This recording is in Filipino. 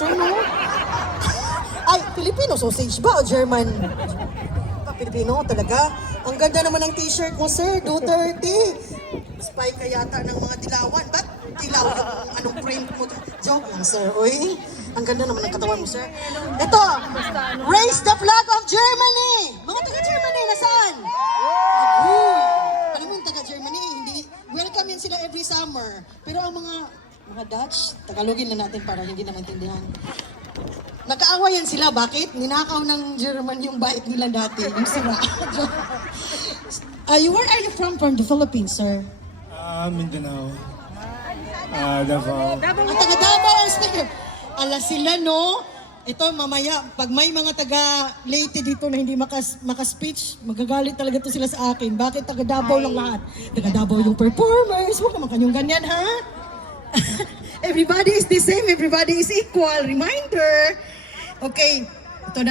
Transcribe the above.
sir, no? Ay, Filipino sausage ba o German? Filipino talaga. Ang ganda naman ng t-shirt mo, sir. Duterte. Spy ka yata ng mga dilawan. Ba't dilaw yung anong print mo? Joke lang, sir. Uy, ang ganda naman ng katawan mo, sir. Ito, raise the flag of Germany! Mga taga-Germany, nasaan? Alam mo yung taga-Germany, hindi, welcome yan sila every summer. Pero ang mga Dutch, Tagalogin na natin para hindi na maintindihan. Nagkaawayan sila. Bakit? Ninakaw ng German yung bait nila dati. Yung sira. Where are you from? From the Philippines, sir? Mindanao. Davao. Ang taga Davao, sir. Ala sila, no? Ito, mamaya, pag may mga taga-Leyte dito na hindi makas-speech, magagalit talaga to sila sa akin. Bakit taga Davao lang lahat? Taga Davao yung performers. Huwag naman kanyang ganyan, ha? Everybody is the same. Everybody is equal. Reminder. Okay. Ito na.